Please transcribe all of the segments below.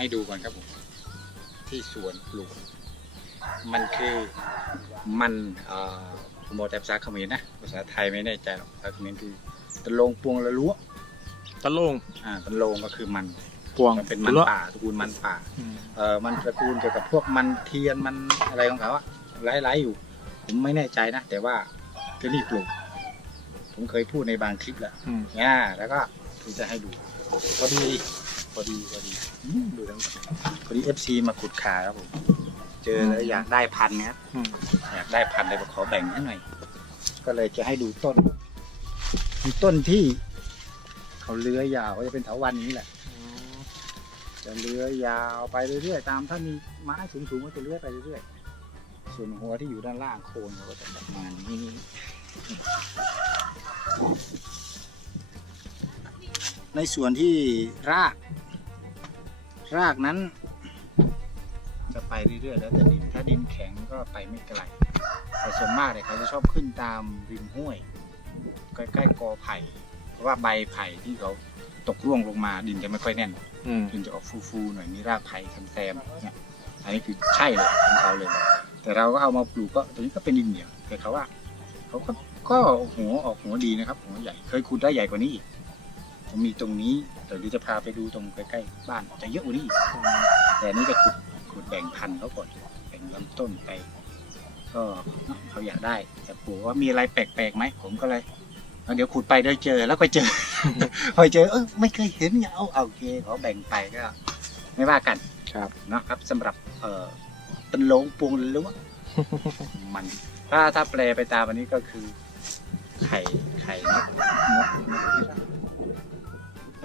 ให้ดูก่อนครับผมที่สวนปลูก มันคือมันเอ่อผมบอกแต่ภาษาเขมรนะภาษาไทยไม่แน่ใจหรอกภาษาเขมรคือตะโลงปวงละลัวตะโลงอ่าตะโลงก็คือมันพวงมันเป็นมันละป่าตระกูลมันป่าอืมเอ่อมันตระกูลเกี่ยวกับพวกมันเทียนมันอะไรของเขาอะหลายๆอยู่ ผมไม่แน่ใจนะแต่ว่าที่นี่ปลูก ผมเคยพูดในบางคลิปแล้วอืมเนี่ยแล้วก็คือจะให้ดูพอดี พอดีพอดีอืมดูทั้งพอดีเอฟซีมาขุดขาครับผม เจอแล้วอยากได้พันธุ์นะครับอืม อยากได้พันธุ์เลยบอกขอแบ่งให้หน่อย ก็เลยจะให้ดูต้นมีต้นที่ เขาเลื้อยยาวก็จะเป็นเถาวันนี้แหละ จะเลื้อยยาวไปเรื่อยๆตามถ้ามีไม้สูงๆก็จะเลื้อยไปเรื่อยๆ ส่วนหัวที่อยู่ด้านล่างโคนเขาก็จะประมาณนี้ในส่วนที่ราก รากนั้น จะไปเรื่อยๆแล้วแต่ดิน ถ้าดินแข็งก็ไปไม่ไกล แต่ส่วนมากเนี่ยเขาจะชอบขึ้นตามริมห้วย ใกล้ๆกอไผ่ เพราะว่าใบไผ่ที่เขาตกร่วงลงมาดินจะไม่ค่อยแน่น อืมดินจะออกฟูๆหน่อยมีรากไผ่แซมๆเนี่ย อันนี้คือใช่เลยของเขาเลย แต่เราก็เอามาปลูกก็ตัวนี้ก็เป็นดินเหนียวแต่เขาว่าเขาก็ก็หัวออกหัวดีนะครับหัวใหญ่เคยขุดได้ใหญ่กว่านี้อีก ผมมีตรงนี้เดี๋ยวจะพาไปดูตรงใกล้ๆบ้านจะเยอะกว่านี้อีกแต่อันนี้จะขุดขุดแบ่งพันธุ์เขาก่อนแบ่งลำต้นไป ก็เนอะเขาอยากได้ แต่ปลูกว่ามีอะไรแปลกๆไหมผมก็เลยเอาเดี๋ยวขุดไปเดี๋ยวเจอแล้วก็เจอพอเจอเออไม่เคยเห็นอย่าเอาเอาโอเคขอแบ่งไปก็ ไม่ว่ากันครับนะครับสำหรับเอ่อเป็นโลงปวงหรือว่ามัน ถ้าถ้าแปลไปตามอันนี้ก็คือ ไข่ไข่นกนกนกพิราบ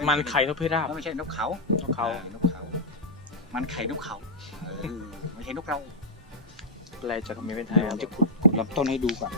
มันไข่นกพิราบ ไม่ใช่นกเขานกเขาออนกเขา มันไข่นกเขาเออไม่ใช่นกเรา แปลจากเขมรเป็นไทยเดี๋ยวคผรัมบจะขุดขุดลำต้นให้ดูก่อน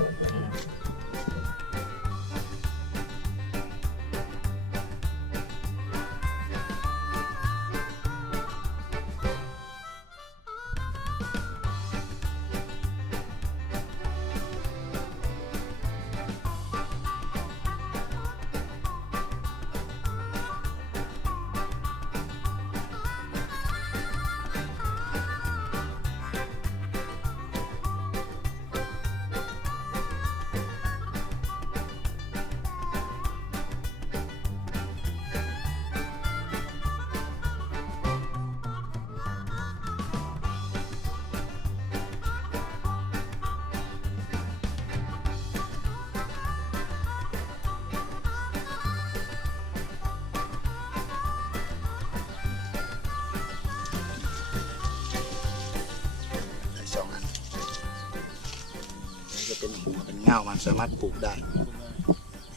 จะเป็นหัวเป็นเง่ามันสามารถปลูกได้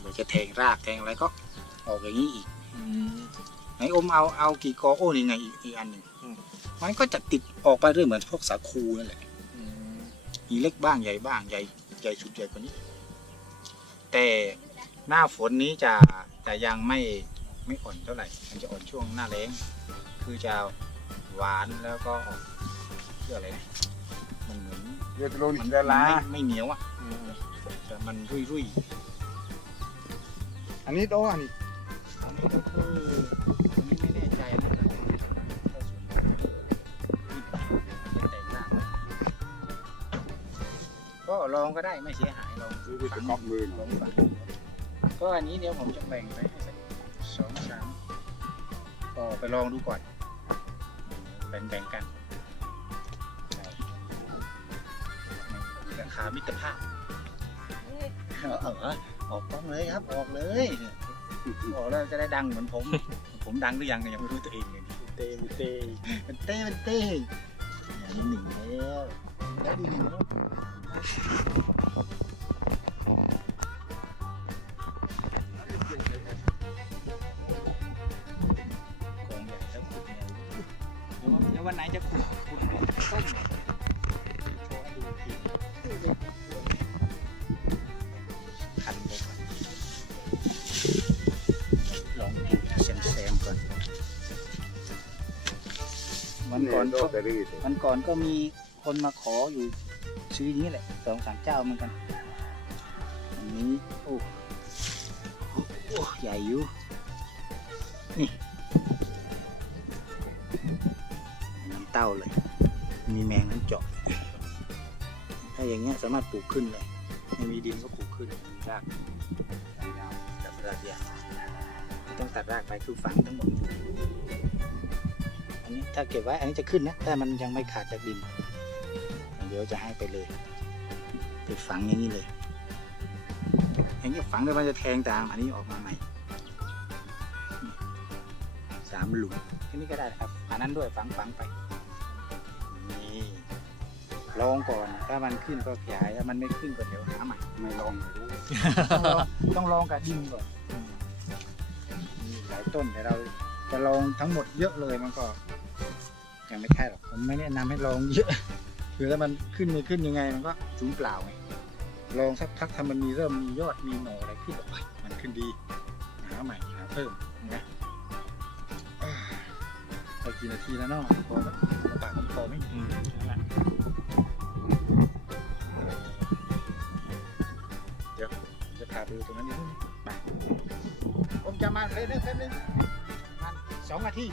เราจะแทงรากแทงอะไรก็ออกอย่างนี้อีกไหนอมเอาเอากี่กอโอ้นี่ไงอีกอีกอันหนึ่งมันก็จะติดออกไปเรื่อยเหมือนพวกสาคูนั่นแหละอีเล็กบ้างใหญ่บ้างใหญ่ใหญ่สุดใหญ่กว่านี้ แต่หน้าฝนนี้จะจะยังไม่ไม่อ่อนเท่าไหร่ มันจะอ่อนช่วงหน้าแล้ง คือจะหวานแล้วก็ออกเรื่ออะไรนะมันเหมือน เดี๋ยวจะลงมันเวลาไม่ไม่เหนียวอะอืมแต่มันรุ่ยรุ่ยอันนี้โตอันนี้ๆอันนี้ก็คืออันนี้ไม่แน่ใจนะแต่ส่วนใหญ่จะแตกรากก็ลองก็ได้ไม่เสียหายลองซื้อไปก๊อกมือหลน่ออยงฝังก็อันนี้เดี๋ยวผมจะแบ่งไปให้สักสองสามก็ไปลองดูก่อนแบ่งๆกันามิตรภาพเออออกกล้องเลยครับออกเลยออกแล้วจะได้ดังเหมือนผม ผมดังหรือยังเนี่ยยังไม่รู้ตัวเองเลยเตมเตมันเต้มันเต้อย่างนี้หนึ่งแล้วแล้วดีหนึ่งแล้วกองใหญ่แล้วขุดเนี่ยเดี๋ยววันไหนจะขุด วันก่อนโตก็แต่ดื้อวันก่อนก็มีคนมาขออยู่ซื้ออย่างนี้แหละสองสามเจ้าเหมือนกันอันนี้โอ้โอ้โอ้ใหญ่อยู่นี่เต้าเลย มีแมงทั้งเจาะถ้าอย่างเงี้ยสามารถปลูกขึ้นเลยไม่มีดินก็ปลูกขึ้นมีรากยาวๆกับรากยาวไม่ต้องตัดรากไปคือฝังทั้งหมดอั นนี้ถ้าเก็บไว้อันนี้จะขึ้นนะแต่มันยังไม่ขาดจากดิน เดี๋ยวจะให้ไปเลยไปฝังอย่างนี้เลย อย่างนี้ฝังแล้วมันจะแทงตามอันนี้ออกมาใหม่สามหลุมแค่นี้ก็ได้ครับอันนั้นด้วยฝังฝังไปนี่ลองก่อนถ้ามันขึ้นก็ขยายถ้ามันไม่ขึ้นก็เดี๋ยวหาใหม่ไม่ลองไม่รู้ต้องลองต้องลองกับดินก่อนหลายต้นแต่เราจะลองทั้งหมดเยอะเลยมันก็ ยังไม่ใช่หรอกผมไม่แนะนำให้ลองเยอะคือถ้ามันขึ้นไม่ขึ้นยังไงมันก็สูญเปล่าไงลองสักพักถ้ามันมีเริ่มมียอดมีหน่ออะไรขึ้นโอ้ยมันขึ้นดีหาใหม่หาเพิ่มนะไปกี่นาทีแล้วเนาะพอแล้วปากมันพอไหมอืมนั่นแหละเดี๋ยวจะพาไปดูตรงนั้นนิดนึงไปผมจะมาเลยนึงแป๊บนึงประมันสองนาที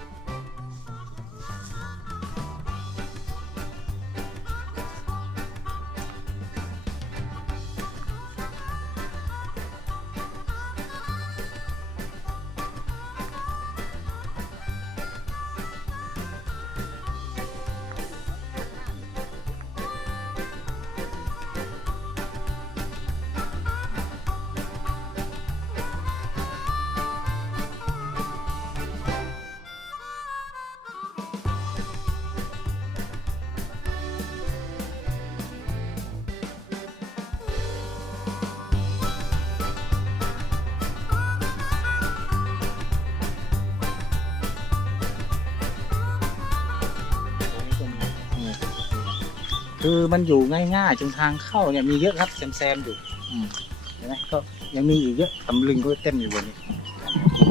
คือมันอยู่ง่ายๆจนทางเข้าเนี่ยมีเยอะครับแซมๆอยู่เห็นไหมก็ยังมีอีกเยอะตำลึงก็เต็มอยู่บนนี้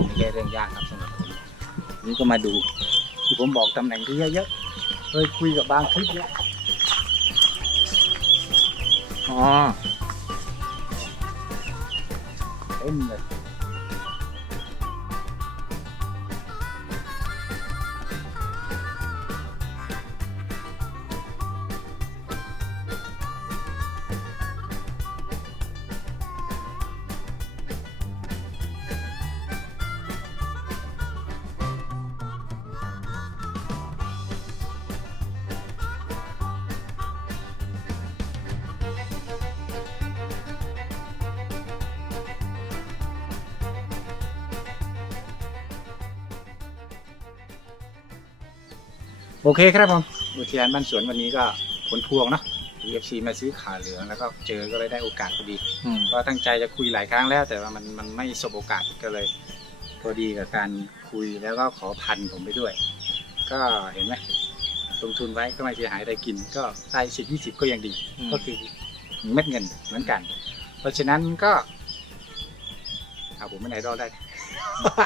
ไม่ใช่เรื่องยากครับสำหรับผมนี่ก็มาดู ที่ผมบอกตำแหน่งที่เยอะๆเคยคุยกับบางคลิปแล้วอ๋อเต็มเลย โอเคครับผมอุทยานบ้านสวนวันนี้ก็ผลพวงเนาะ EFC มาซื้อขาเหลืองแล้วก็เจอก็เลยได้โอกาสพอดีอืมก็ตั้งใจจะคุยหลายครั้งแล้ว แต่ว่ามันมันไม่สบโอกาสก็เลย พอดีกับการคุยแล้วก็ขอพันผมไปด้วย ก็เห็นไหมลงทุนไว้ก็ไม่เสียหายอะไรกิน ก็ได้สิบยี่สิบก็ยังดี ก็คือเม็ดเงินเหมือนกัน เพราะฉะนั้นก็เอาผมเป็นไอดอลได้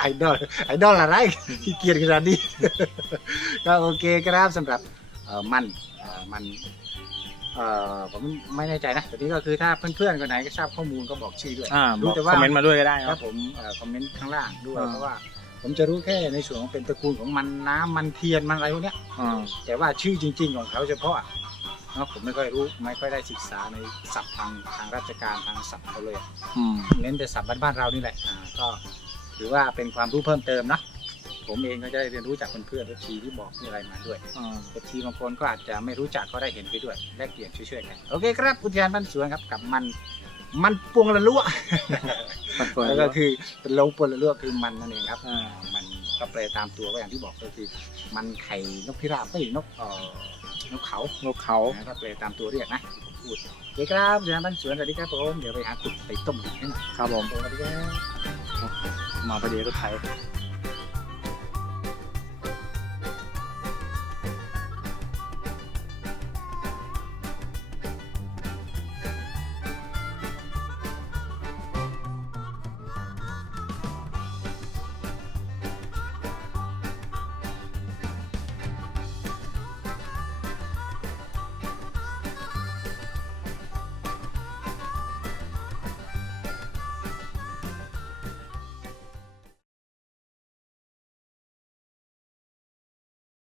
ไอดอลไอดอลอะไรขี้เกียจขนาดนี้ ก็โอเคครับสำหรับเอ่อมันเอ่อมันเอ่อผมไม่แน่ใจนะแต่นี้ก็คือถ้าเพื่อนๆคนไหนก็ทราบข้อมูลก็บอกชื่อด้วยอ่าบรู้อกแต่คว่าอมเมนต์มาด้วยก็ได้คครัรับบผมเอ่อคอมเมนต์ข้างล่างด้วยอ่าเพราะว่า ผมจะรู้แค่ในส่วนของเป็นตระกูลของมันน้ำมันเทียนมันอะไรพวกเนี้ยอ่าแต่ว่าชื่อจริง ๆ ของเขาเฉพาะอะเนาะผมไม่ค่อยรู้ไม่ค่อยได้ศึกษาในศัพท์ทางทางราชการทางศัพท์เขาเลยอะอืมเน้นแต่ศัพท์บ้านๆเรานี่แหละอ่าก็ ถือว่าเป็นความรู้เพิ่มเติมเนาะผมเองก็จะได้เรียนรู้จากเพื่อนๆทุกทีที่บอกที่อะไรมาด้วยอ่าบางทีบางคนก็อาจจะไม่รู้จักก็ได้เห็นไปด้วยแลกเปลี่ยนช่วยๆกันโอเคครับอุทยานบ้านสวนครับกับมันมันปวงละลุ่แล้วก็คือเป็นโลงปนละลุ่คือมันนั่นเองครับอ่ามันก็แปลตามตัวก็อย่างที่บอกก็คือ มันไข่นกพิราบเอ้ยนกเอ่อนกเขานกเขานะก็แปลตามตัวเรียกนะที่ผมพูดโอเคครับอุทยานบ้านสวนสวัสดีครับผมเดี๋ยวไปหาขุดไปต้มกินให้หน่อยครับผมสวัสดีครับ มาประเดี๋ยวก็ไทย